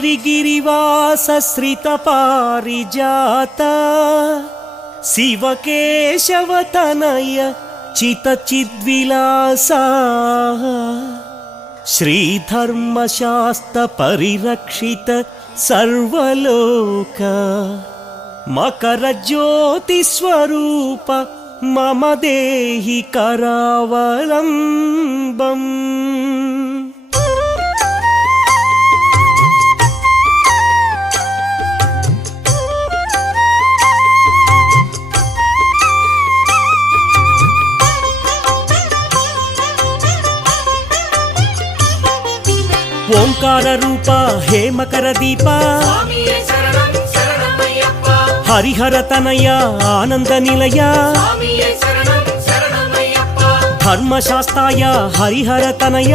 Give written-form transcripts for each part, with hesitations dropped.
ಶ್ರೀಶಬರಿಗಿರಿವಾಸ ಶ್ರಿತ ಪಾರಿಜಾತ ಶಿವಕೇಶವತನಯ ಚಿತ ಚಿದ್ವಿಲಾಸ ಶ್ರೀಧರ್ಮಶಾಸ್ತ್ರ ಪರಿರಕ್ಷಿತ ಸರ್ವಲೋಕ ಮಕರ ಜ್ಯೋತಿ ಸ್ವರೂಪ ಮಮ ದೇಹಿ ಕರಾವಲಂಬಂ. ಓಂಕಾರ ರೂಪ ಹೇಮಕರ ದೀಪ ಹರಿಹರ ತನಯ ಆನಂದ ನಿಲಯ ಧರ್ಮಶಾಸ್ತ್ರಾಯ ಹರಿಹರ ತನಯ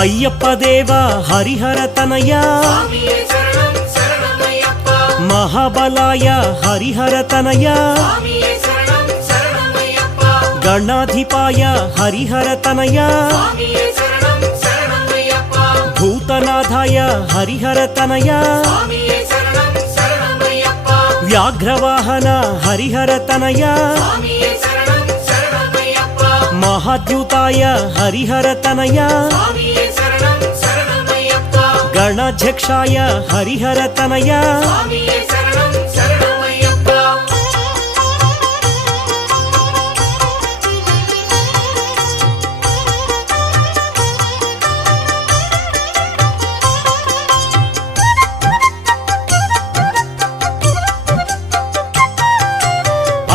ಅಯ್ಯಪ್ಪ ದೇವ ಹರಿಹರ ತನಯ ಮಹಾಬಲಾಯ ಹರಿಹರ ತನಯ ಗಣಾಧಿಪಾಯ ಹರಿಹರ ತನಯ ಭೂತನಾಥಾಯ ಹರಿಹರ ತನಯ ವ್ಯಾಘ್ರವಾಹನ ಹರಿಹರ ತನಯ ಮಹಾದ್ಯೂತಾಯ ಹರಿಹರ ತನಯ ಗಣಾಧ್ಯಕ್ಷಾಯ ಹರಿಹರ ತನಯ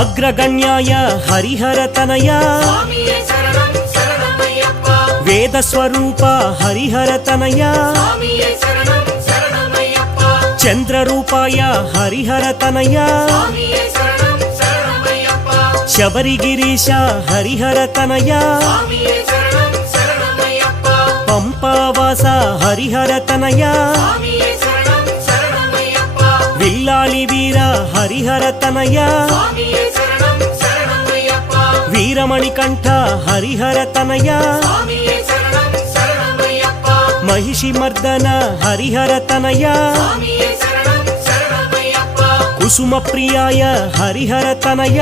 ಅಗ್ರಗಣ್ಯಾಯ ಹರಿಹರ ತನಯ ವೇದ ಸ್ವರೂಪ ಹರಿಹರ ತನಯ ಚಂದ್ರರೂಪಾಯ ಹರಿಹರ ತನಯ ಶಬರಿಗಿರೀಶ ಹರಿಹರ ತನಯ ಪಂಪಾವಾಸ ಹರಿಹರ ತನಯ ವಿಲ್ಲಾಳಿ ವೀರ ಹರಿಹರ ತನಯ ವೀರಮಣಿಕಂಠ ಹರಿಹರ ತನಯ ಮಹಿಷಿ ಮರ್ದನ ಹರಿಹರ ತನಯ ಕುಸುಮ ಪ್ರಿಯಾಯ ಹರಿಹರ ತನಯ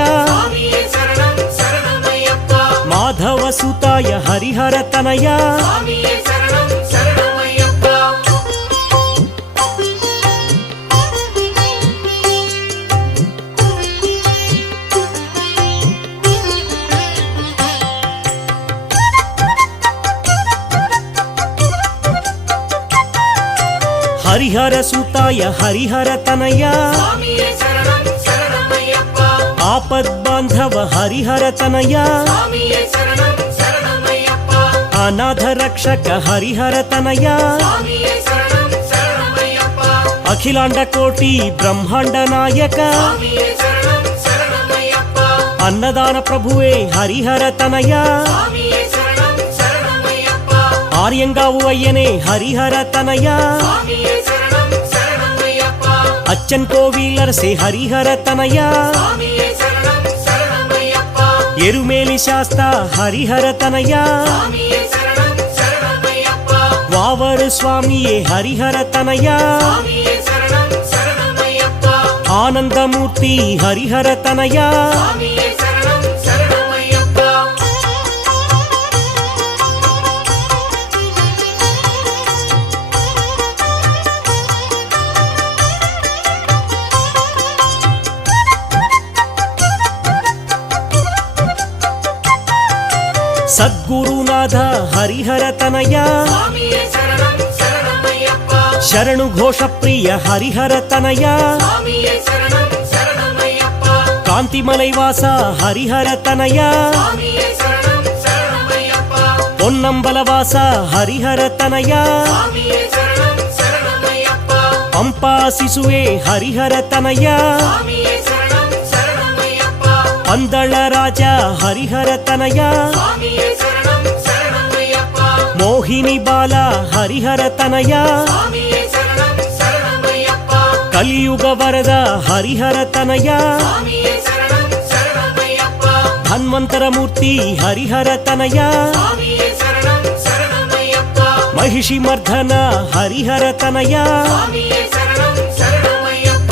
ಮಾಧವ ಸುತಾಯ ಹರಿಹರ ತನಯ ಹರಿಹರ ಸುತಾಯ ಹರಿಹರ ತನಯ ಆಪದ್ ಬಾಂಧವ ಹರಿಹರ ತನಯ ಅನಾಥ ರಕ್ಷಕ ಹರಿಹರ ತನಯ ಅಖಿಲಾಂಡ ಕೋಟಿ ಬ್ರಹ್ಮಾಂಡ ನಾಯಕ ಅನ್ನದಾನ ಪ್ರಭುವೇ ಹರಿಹರ ತನಯ ಆರ್ಯಂಗಾವು ಅಯ್ಯನೇ ಹರಿಹರ ತನಯ ಅಚ್ಚನ್ ಕೋವಿಲರಸೆ ಹರಿಹರ ತನಯ ಎರುಮೇಲಿ ಶಾಸ್ತ ಹರಿಹರ ತನಯ ವಾವರ ಸ್ವಾಮಿಯೇ ಹರಿಹರ ತನಯ ಆನಂದ ಮೂರ್ತಿ ಹರಿಹರ ತನಯ ಸದ್ಗುರುನಾಥ ಹರಿಹರ ತನಯ ಶರಣು ಘೋಷ ಪ್ರಿಯ ಹರಿಹರ ತನಯ ಕಾಂತಿಮಲೈವಾಸ ಹರಿಹರ ತನಯ ಪೊನ್ನಂಬಲವಾಸ ಹರಿಹರ ತನಯ ಪಂಪಾ ಶಿಸುವೆ ಹರಿಹರ ತನಯ ಪಂದಳ ರಾಜ ಹರಿಹರ ತನಯ ಮೋಹಿನಿ ಬಾಲ ಹರಿಹರ ತನಯ ಕಲಿಯುಗ ವರದ ಹರಿಹರ ತನಯ ಧನ್ವಂತರ ಮೂರ್ತಿ ಹರಿಹರ ತನಯ మహిషి మర్దన హరిహర తనయ స్వామియే శరణం శరణమయ్యప్ప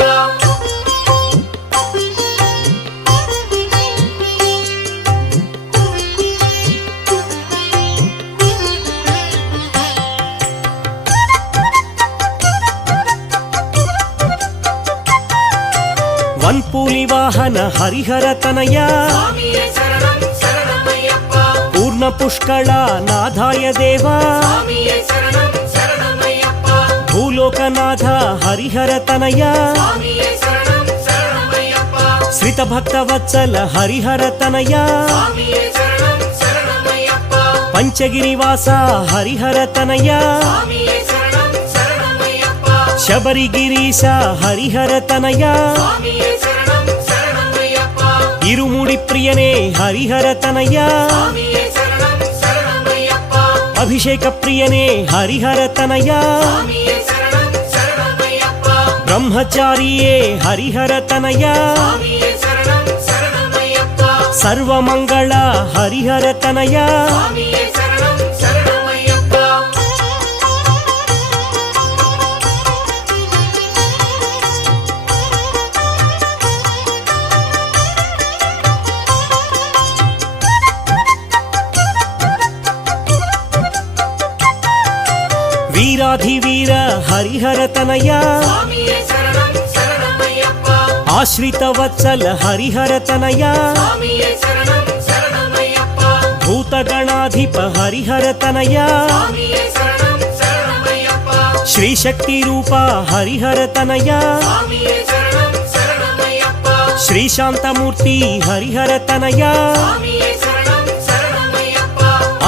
వన్పూలి వాహన హరిహర తనయ స్వామియే శరణం శరణమయ్యప్ప పూర్ణ పుష్కళ నాథాయ దేవా స్వామియే శరణం శరణమయ్యప్ప భూలోకనాథ హరిహర తనయ స్వామియే శరణం శరణమయ్యప్ప శ్రిత భక్త వత్సల హరిహర తనయ స్వామియే శరణం శరణమయ్యప్ప పంచగిరివాస హరిహర తనయ స్వామియే శరణం శరణమయ్యప్ప శబరిగిరీశ హరిహర తనయ స్వామియే శరణం శరణమయ్యప్ప ఇరుముడి ప్రియనే హరిహర తనయ స్వామియే శరణం శరణమయ్యప్ప అభిషేక ప్రియనే హరిహర తనయ స్వామియే శరణం శరణమయ్యప్ప బ్రహ్మచారియే హరిహర తనయ స్వామియే శరణం శరణమయ్యప్ప సర్వమంగళ హరిహర తనయ స్వామియే శరణం శరణమయ్యప్ప వీరాధివీర హరిహర తనయ స్వామియే శరణం శరణమయ్యప్ప ఆశ్రిత వత్సల హరిహర తనయ స్వామియే శరణం శరణమయ్యప్ప భూతగణాధిప హరిహర తనయ స్వామియే శరణం శరణమయ్యప్ప శ్రీశక్తి రూప హరిహర తనయ స్వామియే శరణం శరణమయ్యప్ప శ్రీశాంతమూర్తి హరిహర తనయ స్వామియే శరణం శరణమయ్యప్ప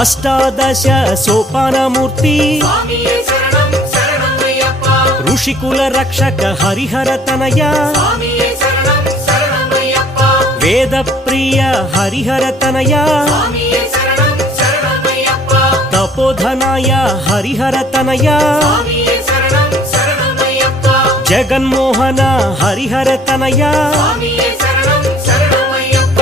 అష్టాదశ సోపానమూర్తి స్వామియే శరణం శరణమయ్యప్ప ఋషికుల రక్షక హరిహర తనయ స్వామియే శరణం శరణమయ్యప్ప వేద ప్రియ హరిహర తనయ స్వామియే శరణం శరణమయ్యప్ప తపోధనాయ హరిహర తనయ స్వామియే శరణం శరణమయ్యప్ప జగన్మోహన హరిహర తనయ స్వామియే శరణం శరణమయ్యప్ప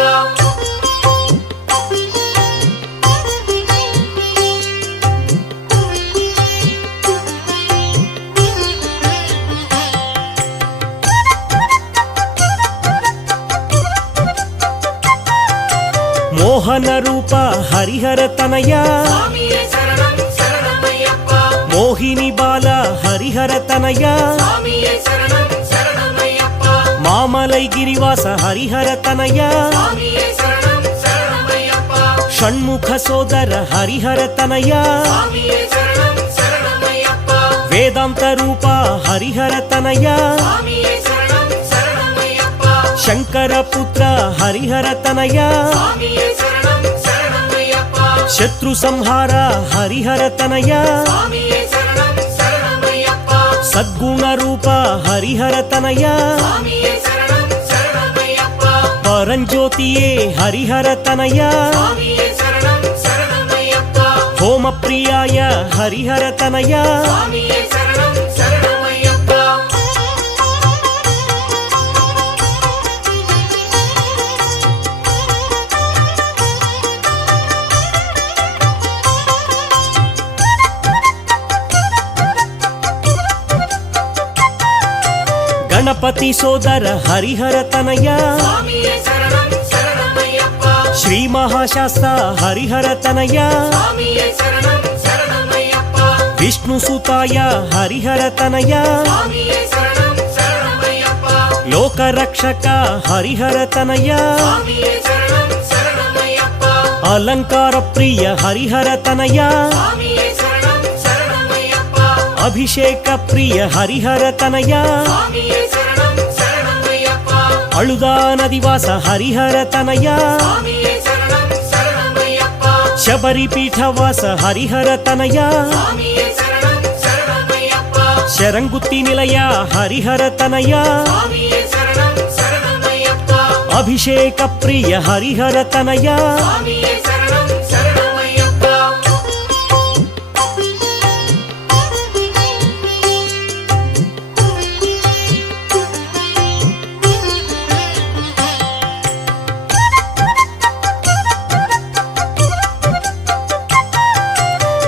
మోహన రూప హరిహర తనయ స్వామియే శరణం శరణమయ్యప్ప మోహిని బాల హరిహర తనయ స్వామియే శరణం శరణమయ్యప్ప మామలై గిరివాస హరిహర తనయ స్వామియే శరణం శరణమయ్యప్ప షణ్ముఖ సోదర హరిహర తనయ స్వామియే శరణం శరణమయ్యప్ప వేదాంత రూప హరిహర తనయ స్వామియే శరణం శరణమయ్యప్ప శంకర పుత్ర హరిహర తనయ స్వామియే శరణం శరణమయ్యప్ప శత్రు సంహార హరిహర తనయ స్వామియే శరణం శరణమయ్యప్ప సద్గుణ రూప హరిహర తనయ స్వామియే శరణం శరణమయ్యప్ప పరంజ్యోతియే హరిహర తనయ స్వామియే శరణం శరణమయ్యప్ప హోమ ప్రియాయ హరిహర తనయ స్వామియే శరణం శరణమయ్యప్ప గణపతి సోదర హరిహర తనయ స్వామియే శరణం శరణమయ్యప్ప శ్రీ మహాశాస్త్ర హరిహర తనయ స్వామియే శరణం శరణమయ్యప్ప విష్ణు సుతాయ హరిహర తనయ స్వామియే శరణం శరణమయ్యప్ప లోక రక్షక హరిహర తనయ స్వామియే శరణం శరణమయ్యప్ప అలంకార ప్రియ హరిహర తనయ స్వామియే శరణం శరణమయ్యప్ప అభిషేక ప్రియ హరిహర తనయ స్వామియే శరణం శరణమయ్యప్ప అళుదా నదివాస హరిహర తనయ స్వామియే శరణం శరణమయ్యప్ప శబరి పీఠవాస హరిహర తనయ స్వామియే శరణం శరణమయ్యప్ప శరంగుత్తి నిలయ హరిహర తనయ స్వామియే శరణం శరణమయ్యప్ప అభిషేక ప్రియ హరిహర తనయ స్వామియే శరణం శరణమయ్యప్ప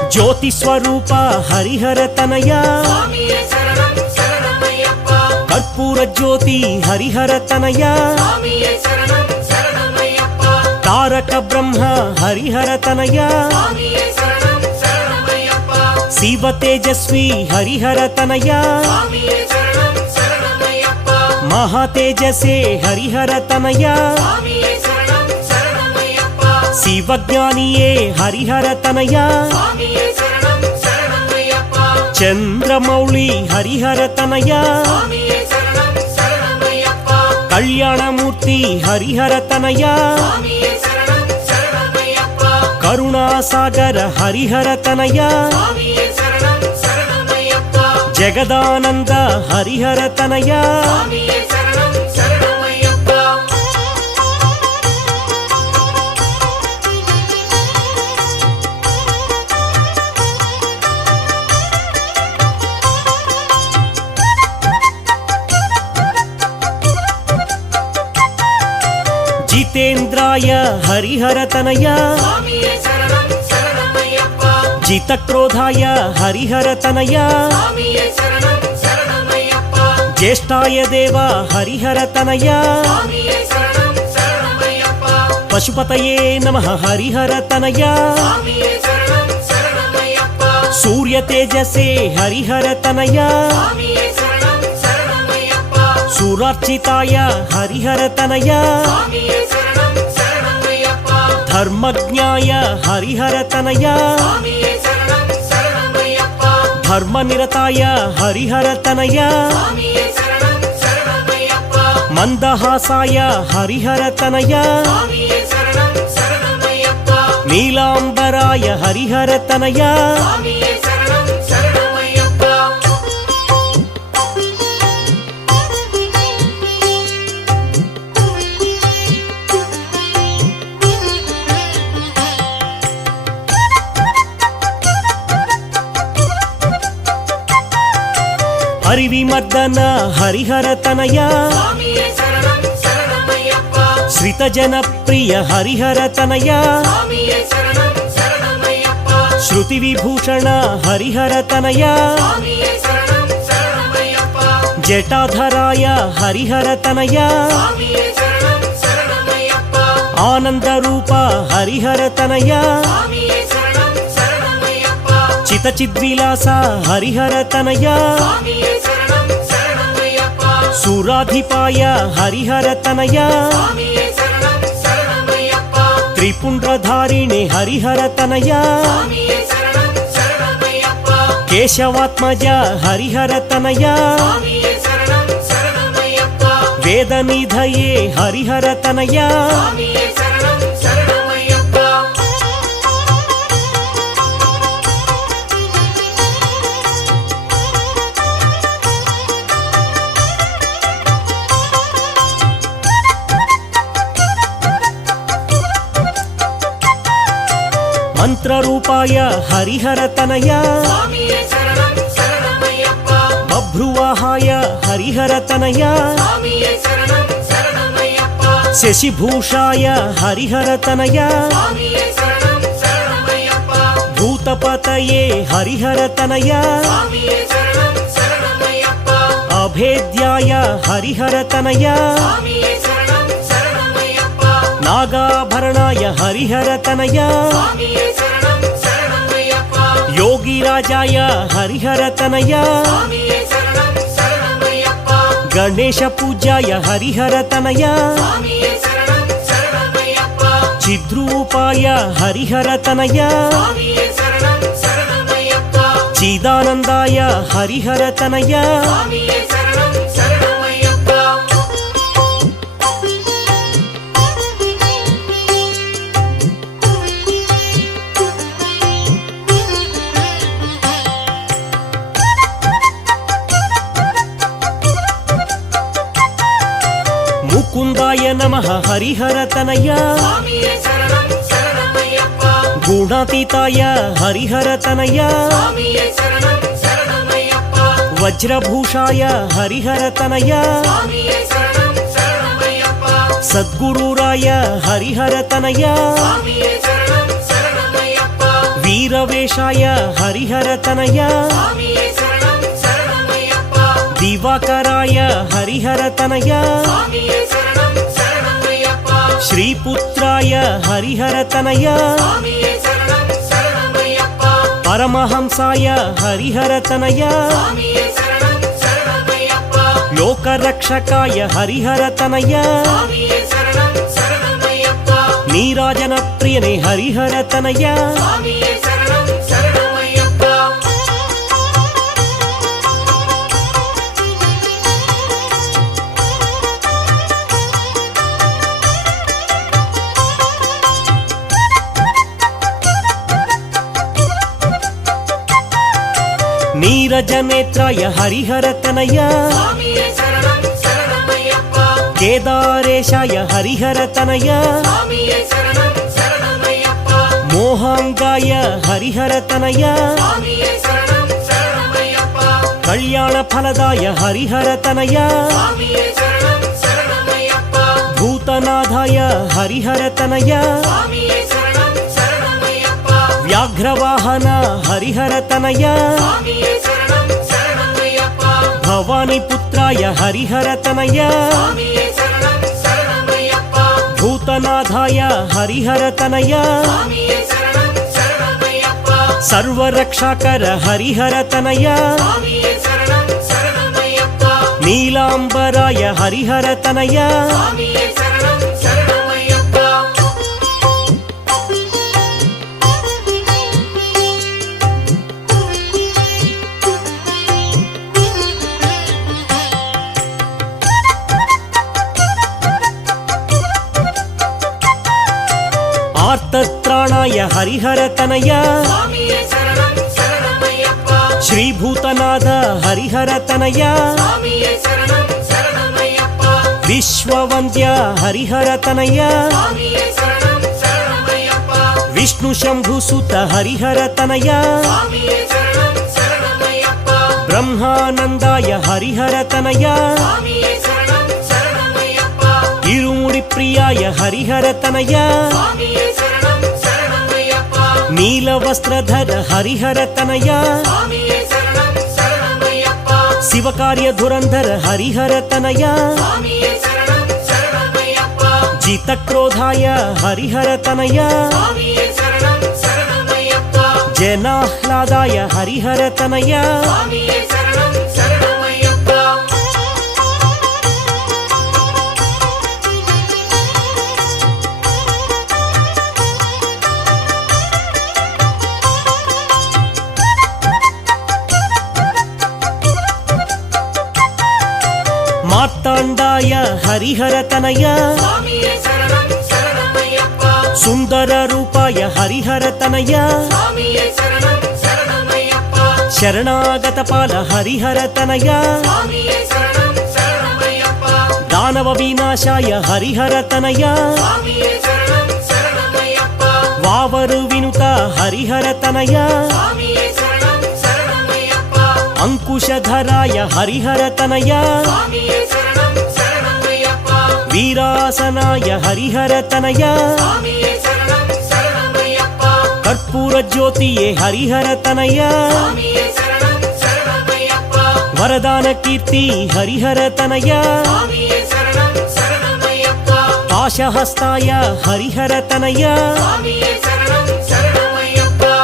ಜ್ಯೋತಿ ಸ್ವರೂಪ ಹರಿಹರ ತನಯ ಸ್ವಾಮಿಯೇ ಶರಣಂ ಶರಣಮಯ್ಯಪ್ಪ ಕರ್ಪೂರ ಜ್ಯೋತಿ ಹರಿಹರ ತನಯ ಸ್ವಾಮಿಯೇ ಶರಣಂ ಶರಣಮಯ್ಯಪ್ಪ ತಾರಕ ಬ್ರಹ್ಮ ಹರಿಹರ ತನಯ ಸ್ವಾಮಿಯೇ ಶರಣಂ ಶರಣಮಯ್ಯಪ್ಪ ಶಿವ ತೇಜಸ್ವಿ ಹರಿಹರ ತನಯ ಸ್ವಾಮಿಯೇ ಶರಣಂ ಶರಣಮಯ್ಯಪ್ಪ ಮಹಾ ತೇಜಸೆ ಹರಿಹರ ತನಯ ಸ್ವಾಮಿಯೇ ಶರಣಂ ಶರಣಮಯ್ಯಪ್ಪ ಶಿವಜ್ಞಾನಿಯೇ ಹರಿಹರ ತನಯ ಸ್ವಾಮಿಯೇ ಶರಣಂ ಶರಣಮಯ್ಯಪ್ಪ ಚಂದ್ರಮೌಳಿ ಹರಿಹರ ತನಯ ಸ್ವಾಮಿಯೇ ಶರಣಂ ಶರಣಮಯ್ಯಪ್ಪ ಕಲ್ಯಾಣ ಮೂರ್ತಿ ಹರಿಹರ ತನಯ ಸ್ವಾಮಿಯೇ ಶರಣಂ ಶರಣಮಯ್ಯಪ್ಪ ಕರುಣಾಸಾಗರ ಹರಿಹರ ತನಯ ಸ್ವಾಮಿಯೇ ಶರಣಂ ಶರಣಮಯ್ಯಪ್ಪ ಜಗದಾನಂದ ಹರಿಹರ ತನಯ ಸ್ವಾಮಿಯೇ ಶರಣಂ ಶರಣಮಯ್ಯಪ್ಪ ಜಿತೇಂದ್ರಾಯ ಹರಿಹರ ತನಯ ಸ್ವಾಮಿಯೇ ಶರಣಂ ಶರಣಮಯ್ಯಪ್ಪ ಜಿತಕ್ರೋಧಾಯ ಹರಿಹರ ತನಯ ಸ್ವಾಮಿಯೇ ಶರಣಂ ಶರಣಮಯ್ಯಪ್ಪ ಜ್ಯೇಷ್ಠಾಯ ದೇವ ಹರಿಹರ ತನಯ ಸ್ವಾಮಿಯೇ ಶರಣಂ ಶರಣಮಯ್ಯಪ್ಪ ಪಶುಪತಯೇ ನಮಃ ಹರಿಹರ ತನಯ ಸ್ವಾಮಿಯೇ ಶರಣಂ ಶರಣಮಯ್ಯಪ್ಪ ಸೂರ್ಯ ತೇಜಸೆ ಹರಿಹರ ತನಯ ಸ್ವಾಮಿಯೇ ಶರಣಂ ಶರಣಮಯ್ಯಪ್ಪ ಸುರಾರ್ಚಿತಾಯ ಹರಿಹರ ತನಯ ಸ್ವಾಮಿಯೇ ಶರಣಂ ಶರಣಮಯ್ಯಪ್ಪ ಧರ್ಮಜ್ಞಾಯ ಹರಿಹರ ತನಯ ಸ್ವಾಮಿಯೇ ಶರಣಂ ಶರಣಮಯ್ಯಪ್ಪ ಧರ್ಮನಿರತಾಯ ಹರಿಹರ ತನಯ ಸ್ವಾಮಿಯೇ ಶರಣಂ ಶರಣಮಯ್ಯಪ್ಪ ಮಂದಹಾಸಾಯ ಹರಿಹರ ತನಯ ಸ್ವಾಮಿಯೇ ಶರಣಂ ಶರಣಮಯ್ಯಪ್ಪ ನೀಲಾಂಬರಾಯ ಹರಿಹರ ತನಯ ಸ್ವಾಮಿಯೇ ಶರಣಂ ಶರಣಮಯ್ಯಪ್ಪ ಹರಿವಿಮರ್ದನ ಹರಿಹರ ತನಯ ಸ್ವಾಮಿಯೇ ಶರಣಂ ಶರಣಮಯ್ಯಪ್ಪ ಶ್ರಿತ ಜನಪ್ರಿಯ ಹರಿಹರ ತನಯ ಸ್ವಾಮಿಯೇ ಶರಣಂ ಶರಣಮಯ್ಯಪ್ಪ ಶ್ರುತಿ ವಿಭೂಷಣ ಹರಿಹರ ತನಯ ಸ್ವಾಮಿಯೇ ಶರಣಂ ಶರಣಮಯ್ಯಪ್ಪ ಜಟಾಧರಾಯ ಹರಿಹರ ತನಯ ಸ್ವಾಮಿಯೇ ಶರಣಂ ಶರಣಮಯ್ಯಪ್ಪ ಆನಂದ ರೂಪ ಹರಿಹರ ತನಯ ಸ್ವಾಮಿಯೇ ಶರಣಂ ಶರಣಮಯ್ಯಪ್ಪ ಚಿತಚಿದ್ವಿಲಾಸ ಹರಿಹರ ತನಯ ಸ್ವಾಮಿಯೇ ಶರಣಂ ಶರಣಮಯ್ಯಪ್ಪ ಸುರಾಧಿಪಾಯ ಹರಿಹರ ತನಯ ಸ್ವಾಮಿಯೇ ಶರಣಂ ಶರಣಮಯ್ಯಪ್ಪ ತ್ರಿಪುಂಡ್ರಧಾರಿಣೆ ಹರಿಹರ ತನಯ ಸ್ವಾಮಿಯೇ ಶರಣಂ ಶರಣಮಯ್ಯಪ್ಪ ಕೇಶವಾತ್ಮಜ ಹರಿಹರ ತನಯ ಸ್ವಾಮಿಯೇ ಶರಣಂ ಶರಣಮಯ್ಯಪ್ಪ ವೇದನಿಧಯೇ ಹರಿಹರ ತನಯ ಸ್ವಾಮಿಯೇ ಶರಣಂ ಶರಣಮಯ್ಯಪ್ಪ ಮಂತ್ರರೂಪಾಯ ಹರಿಹರ ತನಯ ಸ್ವಾಮಿಯೇ ಶರಣಂ ಶರಣಮಯ್ಯಪ್ಪ ಬಭ್ರುವಾಹಾಯ ಹರಿಹರ ತನಯ ಸ್ವಾಮಿಯೇ ಶರಣಂ ಶರಣಮಯ್ಯಪ್ಪ ಶಶಿಭೂಷಾಯ ಹರಿಹರ ತನಯ ಸ್ವಾಮಿಯೇ ಶರಣಂ ಶರಣಮಯ್ಯಪ್ಪ ಭೂತಪತಯೇ ಹರಿಹರ ತನಯ ಸ್ವಾಮಿಯೇ ಶರಣಂ ಶರಣಮಯ್ಯಪ್ಪ ಅಭೇದ್ಯಾಯ ಹರಿಹರ ತನಯ ಸ್ವಾಮಿಯೇ ಶರಣಂ ಶರಣಮಯ್ಯಪ್ಪ ನಾಗಾಭರಣಾಯ ಹರಿಹರ ತನಯ ಸ್ವಾಮಿಯೇ ಶರಣಂ ಶರಣಮಯ್ಯಪ್ಪ ಯೋಗಿರಾಜಾಯ ಹರಿಹರ ತನಯ ಸ್ವಾಮಿಯೇ ಶರಣಂ ಶರಣಮಯ್ಯಪ್ಪ ಗಣೇಶ ಪೂಜ್ಯಾಯ ಹರಿಹರ ತನಯ ಸ್ವಾಮಿಯೇ ಶರಣಂ ಶರಣಮಯ್ಯಪ್ಪ ಚಿದ್ರೂಪಾಯ ಹರಿಹರ ತನಯ ಸ್ವಾಮಿಯೇ ಶರಣಂ ಶರಣಮಯ್ಯಪ್ಪ ಚಿದಾನಂದಾಯ ಹರಿಹರ ತನಯ ಸ್ವಾಮಿಯೇ ಶರಣಂ ಶರಣಮಯ್ಯಪ್ಪ ಮುಕುಂದಾಯ ನಮಃ ಹರಿಹರ ತನಯ ಸ್ವಾಮಿಯೇ ಶರಣಂ ಶರಣಮಯ್ಯಪ್ಪ ಗುಣಾತೀತಾಯ ಹರಿಹರ ತನಯ ಸ್ವಾಮಿಯೇ ಶರಣಂ ಶರಣಮಯ್ಯಪ್ಪ ವಜ್ರಭೂಷಾಯ ಹರಿಹರ ತನಯ ಸ್ವಾಮಿಯೇ ಶರಣಂ ಶರಣಮಯ್ಯಪ್ಪ ಸದ್ಗುರುರಾಯ ಹರಿಹರ ತನಯ ಸ್ವಾಮಿಯೇ ಶರಣಂ ಶರಣಮಯ್ಯಪ್ಪ ವೀರವೇಷಾಯ ಹರಿಹರ ತನಯ சுவாமியே சரணம் சரணமையப்பா ದಿವಾಕರಾಯ ಹರಿಹರ ತನಯ சுவாமியே சரணம் சரணமையப்பா ಶ್ರೀಪುತ್ರಾಯ ಹರಿಹರ ತನಯ சுவாமியே சரணம் சரணமையப்பா ಪರಮಹಂಸಾಯ ಹರಿಹರ ತನಯ சுவாமியே சரணம் சரணமையப்பா ಲೋಕರಕ್ಷಕಾಯ ಹರಿಹರ ತನಯ சுவாமியே சரணம் சரணமையப்பா ನೀರಾಜನ ಪ್ರಿಯನೇ ಹರಿಹರ ತನಯ சுவாமியே சரணம் சரணமையப்பா ನೀರಜನೇತ್ರಾಯ ಹರಿಹರ ತನಯ சுவாமியே சரணம் சரணமையப்பா ಕೇದಾರೇಶಾಯ ಹರಿಹರ ತನಯ சுவாமியே சரணம் சரணமையப்பா ಮೋಹಾಂಗಾಯ ಹರಿಹರ ತನಯ சுவாமியே சரணம் சரணமையப்பா ಕಲ್ಯಾಣ ಫಲದಾಯ ಹರಿಹರ ತನಯ சுவாமியே சரணம் சரணமையப்பா ಭೂತನಾಥಾಯ ಹರಿಹರ ತನಯ சுவாமியே சரணம் சரணமையப்பா ವ್ಯಾಘ್ರವಾಹನ ಹರಿಹರ ತನಯ சுவாமியே சரணம் சரணமையப்பா ಭವಾನಿ ಪುತ್ರಾಯ ಹರಿಹರ ತನಯ சுவாமியே சரணம் சரணமையப்பா ಭೂತನಾಥಾಯ ಹರಿಹರ ತನಯ சுவாமியே சரணம் சரணமையப்பா ಸರ್ವರಕ್ಷಾಕರ ಹರಿಹರ ತನಯ சுவாமியே சரணம் சரணமையப்பா ನೀಲಾಂಬರಾಯ ಹರಿಹರ ತನಯ சுவாமியே சரணம் சரணமையப்பா ಆರ್ತತ್ರಾಣಾಯ ಹರಿಹರ ತನಯ சுவாமியே சரணம் சரணமையப்பா ಶ್ರೀಭೂತನಾಥ ಹರಿಹರ ತನಯ சுவாமியே சரணம் சரணமையப்பா ವಿಶ್ವವಂದ್ಯ ಹರಿಹರ ತನಯ சுவாமியே சரணம் சரணமையப்பா ವಿಷ್ಣು ಶಂಭು ಸುತ ಹರಿಹರ ತನಯ சுவாமியே சரணம் சரணமையப்பா ಬ್ರಹ್ಮಾನಂದಾಯ ಹರಿಹರ ತನಯ சுவாமியே சரணம் சரணமையப்பா ಇರುಮುಡಿ ಪ್ರಿಯಾಯ ಹರಿಹರ ತನಯ சுவாமியே சரணம் சரணமையப்பா ನೀಲವಸ್ತ್ರಧರ ಹರಿಹರ ತನಯ சுவாமியே சரணம் சரணமையப்பா ಶಿವಕಾರ್ಯ ಧುರಂಧರ ಹರಿಹರ ತನಯ சுவாமியே சரணம் சரணமையப்பா ಜಿತಕ್ರೋಧಾಯ ಹರಿಹರ ತನಯ சுவாமியே சரணம் சரணமையப்பா ಜನಾಹ್ಲಾದಾಯ ಹರಿಹರ ತನಯ சுவாமியே சரணம் சரணமையப்பா ಮಾರ್ತಾಂಡಾಯ ಹರಿಹರ ತನಯ சுவாமியே சரணம் சரணமையப்பா ಸುಂದರ ರೂಪಾಯ ಹರಿಹರ ತನಯ சுவாமியே சரணம் சரணமையப்பா ಶರಣಾಗತ ಪಾಲ ಹರಿಹರ ತನಯ சுவாமியே சரணம் சரணமையப்பா ದಾನವ ವಿನಾಶಾಯ ಹರಿಹರ ತನಯ சுவாமியே சரணம் சரணமையப்பா ವಾವರು ವಿನುತ ಹರಿಹರ ತನಯ சுவாமியே சரணம் சரணமையப்பா ಅಂಕುಶಧರಾಯ ಹರಿಹರ ತನಯ சுவாமியே சரணம் சரணமையப்பா ವೀರಾಸನಾಯ ಹರಿಹರ ತನಯ சுவாமியே சரணம் சரணமையப்பா ಕರ್ಪೂರ ಜ್ಯೋತಿಯೇ ಹರಿಹರ ತನಯ சுவாமியே சரணம் சரணமையப்பா ವರದಾನ ಕೀರ್ತಿ ಹರಿಹರ ತನಯ சுவாமியே சரணம் சரணமையப்பா ಪಾಶಹಸ್ತಾಯ ಹರಿಹರ ತನಯ சுவாமியே சரணம் சரணமையப்பா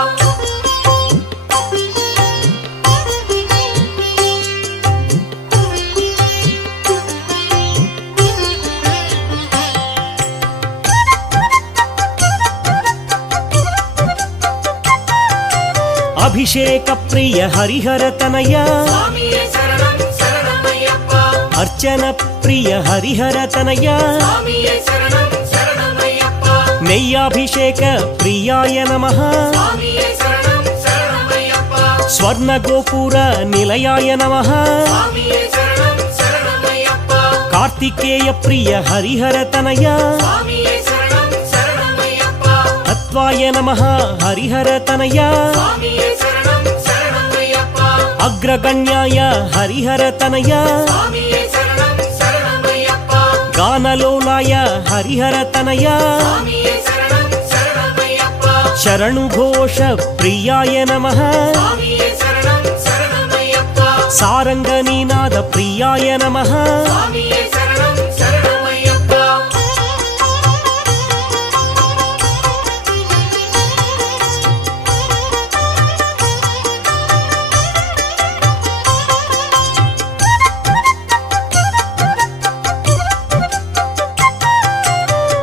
ಅಭಿಷೇಕ ಪ್ರಿಯ ಹರಿಹರ ತನಯ சுவாமியே சரணம் சரணமையப்பா ಅರ್ಚನ ಪ್ರಿಯ ಹರಿಹರ ತನಯ சுவாமியே சரணம் சரணமையப்பா ನೈಯಾಭಿಷೇಕ ಪ್ರಿಯಾಯ ನಮಃ சுவாமியே சரணம் சரணமையப்பா ಸ್ವರ್ಣ ಗೋಪುರ ನಿಲಯಾಯ ನಮಃ சுவாமியே சரணம் சரணமையப்பா ಕಾರ್ತಿಕೇಯ ಪ್ರಿಯ ಹರಿಹರ ತನಯ சுவாமியே சரணம் சரணமையப்பா ತತ್ವಾಯ ನಮಃ ಹರಿಹರ ತನಯ சுவாமியே சரணம் சரணமையப்பா ಅಗ್ರಗಣ್ಯಾಯ ಹರಿಹರ ತನಯ சுவாமியே சரணம் சரணமையப்பா ಗಾನಲೋಲಾಯ ಹರಿಹರ ತನಯ சுவாமியே சரணம் சரணமையப்பா శరణు ఘోష ప్రియాయ నమః స్వామియే శరణం శరణమయ్యప్ప సారంగనీనాద ప్రియాయ నమః స్వామియే శరణం శరణమయ్యప్ప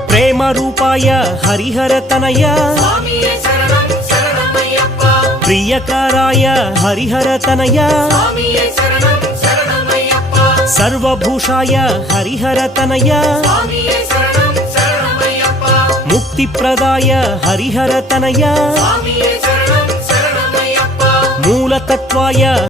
ప్రేమ రూపాయ హరిహర తనయ స్వామియే శరణం శరణమయ్యప్ప ప్రియకరాయ హరిహర తనయ స్వామియే శరణం శరణమయ్యప్ప సర్వభూషాయ హరిహర తనయ స్వామియే శరణం శరణమయ్యప్ప ముక్తిప్రదాయ హరిహర తనయ స్వామియే శరణం శరణమయ్యప్ప మూలతత్వాయ